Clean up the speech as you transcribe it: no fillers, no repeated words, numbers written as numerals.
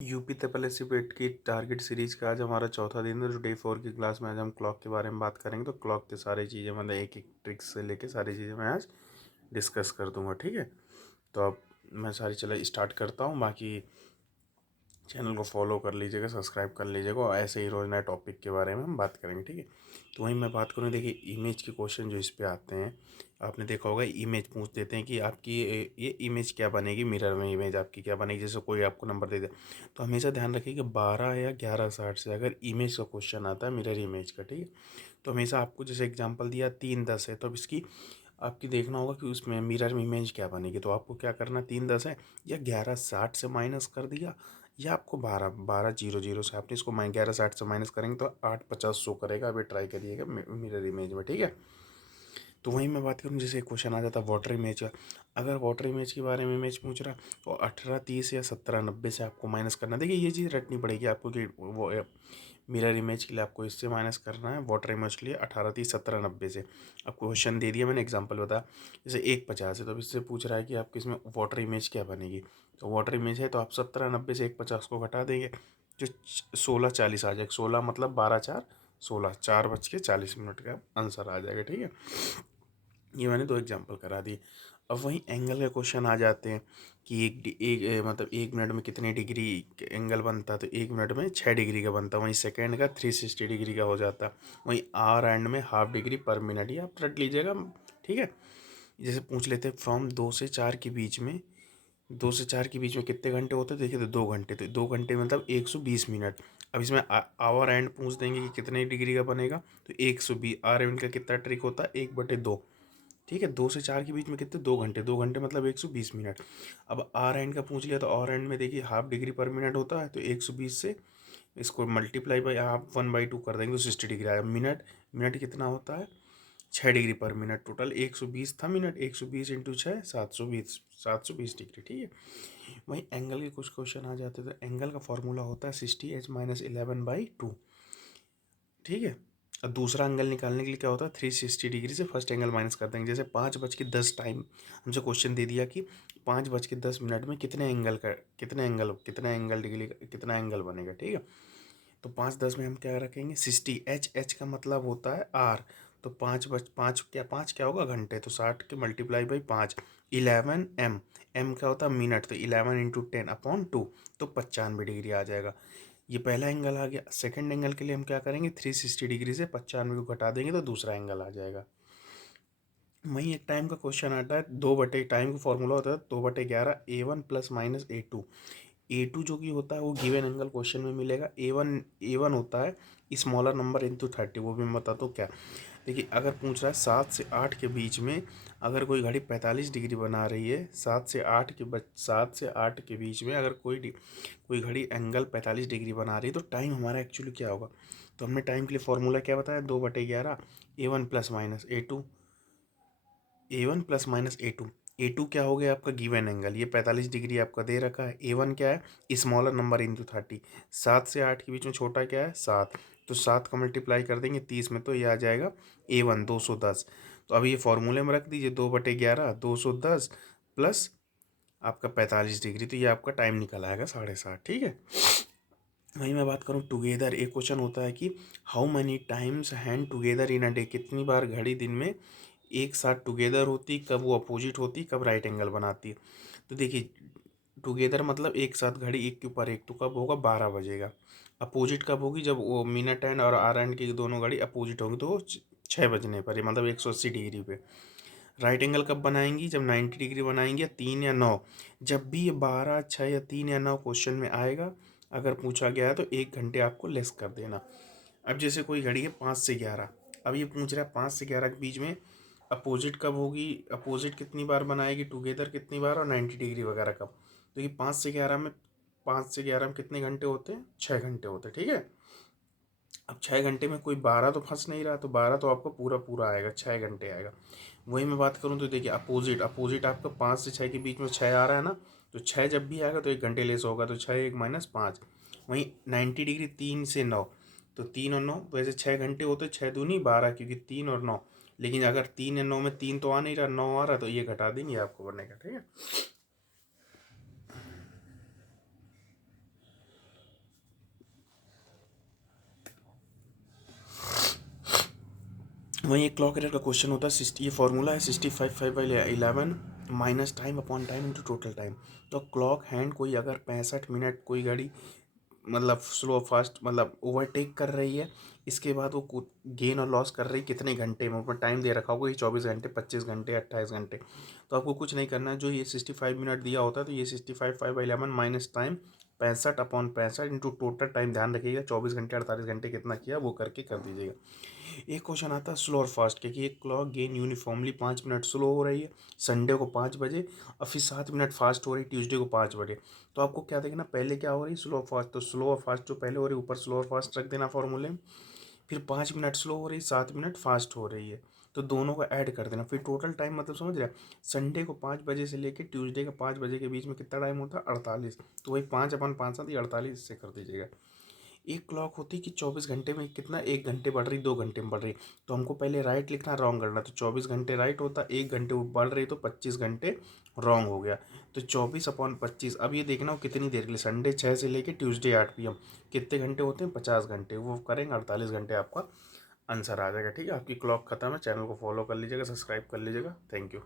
UP triple S C पेट की target series का आज हमारा चौथा दिन है। जो डे 4 की क्लास में आज हम क्लॉक के बारे में बात करेंगे। तो क्लॉक की सारी चीज़ें मतलब एक एक ट्रिक्स से लेके सारी चीज़ें मैं आज डिस्कस कर दूंगा, ठीक है। तो अब मैं सारी चीज़ें स्टार्ट करता हूँ। बाकी चैनल को फॉलो कर लीजिएगा, सब्सक्राइब कर लीजिएगा और ऐसे ही रोज़ नए टॉपिक के बारे में हम बात करेंगे, ठीक है। तो वहीं मैं बात करूँ, देखिए इमेज के क्वेश्चन जो इस पे आते हैं, आपने देखा होगा इमेज पूछ देते हैं कि आपकी ये इमेज क्या बनेगी, मिरर में इमेज आपकी क्या बनेगी। जैसे कोई आपको नंबर दे दे तो हमेशा ध्यान रखिए कि 12 या 11:60 से अगर इमेज का क्वेश्चन आता है, मिरर इमेज का, ठीक है, तो हमेशा आपको जैसे एग्जाम्पल दिया 3:10 है, तो अब इसकी आपकी देखना होगा कि उसमें मिरर में इमेज क्या बनेगी। तो आपको क्या करना, 3:10 है या 11:60 से माइनस कर दिया, या आपको 12:00 से आपने इसको 11:60 से माइनस करेंगे तो 8:50 शो करेगा। अभी ट्राई करिएगा मिरर इमेज में, ठीक है। तो वहीं मैं बात करूँ, जैसे क्वेश्चन आ जाता है वाटर इमेज का। अगर वाटर इमेज के बारे में इमेज पूछ रहा तो 18:30 या 17:90 से आपको माइनस करना। देखिए ये चीज़ रटनी पड़ेगी आपको कि वो मिरर इमेज के लिए आपको इससे माइनस करना है, वाटर इमेज के लिए 18:30 17:90 से। आपको क्वेश्चन दे दिया, मैंने एग्जांपल बताया। जैसे 1:50 है तो अब इससे पूछ रहा है कि आपके इसमें वाटर इमेज क्या बनेगी। तो वाटर इमेज है तो आप 17:90 से 1:50 को घटा देंगे, जो 16:40 आ जाएगा। 16 मतलब 12:4 16, 4:40 का आंसर आ जाएगा, ठीक है। ये मैंने 2 एग्जांपल करा दिए। अब वहीं एंगल के क्वेश्चन आ जाते हैं कि मतलब 1 मिनट में कितने डिग्री एंगल बनता है। तो 1 मिनट में 6 डिग्री का बनता है। वहीं सेकेंड का 360 डिग्री का हो जाता है। वहीं आर एंड में हाफ डिग्री पर मिनट, ये आप रट लीजिएगा, ठीक है। जैसे पूछ लेते हैं फ्रॉम 2 से 4 के बीच में, 2 से 4 के बीच में कितने घंटे होते हैं। देखिए तो 2 घंटे, तो 2 घंटे मतलब 120 मिनट। अब इसमें आवर एंड पूछ देंगे कि कितने डिग्री का बनेगा। तो 120 आर एंड का कितना ट्रिक होता है, 1/2, ठीक है। 2 से 4 के बीच में कितने, 2 घंटे, 2 घंटे मतलब 120 मिनट। अब आर एंड का पूछ लिया तो आर एंड में देखिए हाफ डिग्री पर मिनट होता है। तो 120 से इसको मल्टीप्लाई बाई आप 1/2 कर देंगे तो 60 डिग्री आएगा। मिनट, मिनट कितना होता है, 6 डिग्री पर मिनट। टोटल 120 था मिनट, 120 इंटू 6 720, 720 डिग्री, ठीक है। वहीं एंगल के कुछ क्वेश्चन आ जाते हैं। तो एंगल का फॉर्मूला होता है 60h - 11/2, ठीक है। अब दूसरा एंगल निकालने के लिए क्या होता है, 360 डिग्री से फर्स्ट एंगल माइनस कर देंगे। जैसे 5:10 टाइम हमसे क्वेश्चन दे दिया कि 5:10 में कितना एंगल बनेगा, ठीक है। तो 5:10 में हम क्या रखेंगे, 60, एच का मतलब होता है आर। तो 5 क्या होगा, घंटे। तो 60 के मल्टीप्लाई बाई 5, 11 एम क्या होता है, मिनट। तो 11 × 10/2, तो 95 डिग्री आ जाएगा। ये पहला एंगल आ गया। सेकंड एंगल के लिए हम क्या करेंगे, 360 डिग्री से 95 को घटा देंगे तो दूसरा एंगल आ जाएगा। वहीं एक टाइम का क्वेश्चन आता है, 2 टाइम का फॉर्मूला होता है 2/11 A1 ± A2। A2 जो कि होता है वो गिवन एंगल क्वेश्चन में मिलेगा। ए वन होता है स्मॉलर नंबर इंटू 30। वो भी मैं बताता हूँ क्या। देखिए अगर पूछ रहा है 7 से 8 के बीच में अगर कोई घड़ी 45 डिग्री बना रही है, 7 से 8 के बीच में अगर कोई घड़ी एंगल 45 डिग्री बना रही है, तो टाइम हमारा एक्चुअली क्या होगा। तो हमने टाइम के लिए फॉर्मूला क्या बताया, 2/11 A1 ± A2 A2 क्या हो गया आपका गिवन एंगल, ये 45 डिग्री आपका दे रखा है। A1 क्या है, स्मॉलर नंबर इंटू 30। 7 से 8 के बीच में छोटा क्या है, 7। तो 7 का मल्टीप्लाई कर देंगे 30 में, तो ये आ जाएगा A1 210। तो अब ये फॉर्मूले में रख दीजिए, 2/11 210 प्लस आपका 45 डिग्री, तो ये आपका टाइम निकल आएगा 7:30, ठीक है। वहीं मैं बात करूँ टुगेदर, एक क्वेश्चन होता है कि how many times hand together in a day. कितनी बार घड़ी दिन में एक साथ टुगेदर होती, कब वो अपोजिट होती, कब राइट एंगल बनाती है। तो देखिए टुगेदर मतलब एक साथ घड़ी एक के ऊपर एक, तो कब होगा, 12 बजेगा। अपोजिट कब होगी, जब वो मिनट एंड और आर एंड की दोनों घड़ी अपोजिट होंगी, तो 6 बजने पर, मतलब 180 डिग्री पे। राइट एंगल कब बनाएंगी, जब 90 डिग्री बनाएंगी, या 3 या 9। जब भी ये 12 6 या 3 या 9 क्वेश्चन में आएगा, अगर पूछा गया है तो 1 घंटे आपको लेस कर देना। अब जैसे कोई घड़ी है 5 से 11, अब ये पूछ रहा है 5 से 11 के बीच में अपोजिट कब होगी, अपोजिट कितनी बार बनाएगी, टुगेदर कितनी बार, और 90 डिग्री वगैरह कब। तो ये 5 से 11 में कितने घंटे होते हैं, 6 घंटे होते हैं, ठीक है। अब 6 घंटे में कोई 12 तो फंस नहीं रहा, तो 12 तो आपको पूरा पूरा आएगा, 6 घंटे आएगा। वही मैं बात करूँ तो देखिए अपोजिट, अपोजिट आपका 5 से 6 के बीच में 6 आ रहा है ना। तो 6 जब भी आएगा तो 1 घंटे लेस होगा, तो 6 1 - 5। वहीं 90 डिग्री 3 से 9, तो 3 और 9 वैसे 6 घंटे होते, 6 दूनी 12, क्योंकि 3 और 9। लेकिन अगर 3 या 9 में 3 तो आ नहीं रहा, 9 आ रहा, तो ये घटा देंगे आपको बनेगा, ठीक है। वहीं एक क्लॉक एरर का क्वेश्चन होता है 60, ये फॉर्मूला है 65/11 minus time upon time into total time. तो क्लॉक हैंड कोई अगर 65 मिनट कोई गाड़ी मतलब स्लो फास्ट मतलब ओवरटेक कर रही है, इसके बाद वो गेन और लॉस कर रही है कितने घंटे में, ऊपर टाइम दे रखा होगा ये 24 घंटे, 25 घंटे, 28 घंटे। तो आपको कुछ नहीं करना है, जो ये 65 मिनट दिया होता है तो ये 65/11 minus time 65/65 into total time ध्यान रखिएगा 24 घंटे 48 घंटे कितना किया वो करके कर दीजिएगा। एक क्वेश्चन आता है स्लो और फास्ट के कि एक clock gain uniformly 5 minute slow हो रही है संडे को 5 बजे और फिर 7 मिनट फास्ट हो रही है ट्यूसडे को 5 बजे। तो आपको क्या देखना, पहले क्या हो रही है स्लो और फास्ट, तो स्लो और फास्ट जो पहले हो रही है ऊपर स्लो और फास्ट रख देना फॉर्मूले में, फिर 5 मिनट स्लो हो रही है 7 मिनट फास्ट हो रही है, तो दोनों को ऐड कर देना, फिर टोटल टाइम मतलब समझ रहे हैं, संडे को 5 बजे से लेकर ट्यूसडे का 5 बजे के बीच में कितना टाइम होता है 48, तो वही 5/5 48 से कर दीजिएगा। एक क्लॉक होती कि 24 घंटे में कितना 1 घंटे बढ़ रही 2 घंटे में बढ़ रही, तो हमको पहले राइट लिखना रॉन्ग करना, तो 24 घंटे राइट होता 1 घंटे वो बढ़ रही तो 25 घंटे रॉन्ग हो गया। तो 24/25, अब ये देखना हो कितनी देर के लिए, संडे 6 से लेके ट्यूसडे 8 PM कितने घंटे होते हैं 50 घंटे, वो करेंगे 48 घंटे आपका आंसर आ जाएगा। ठीक है, आपकी क्लॉक खत्म है, चैनल को फॉलो कर लीजिएगा, सब्सक्राइब कर लीजिएगा। Thank you.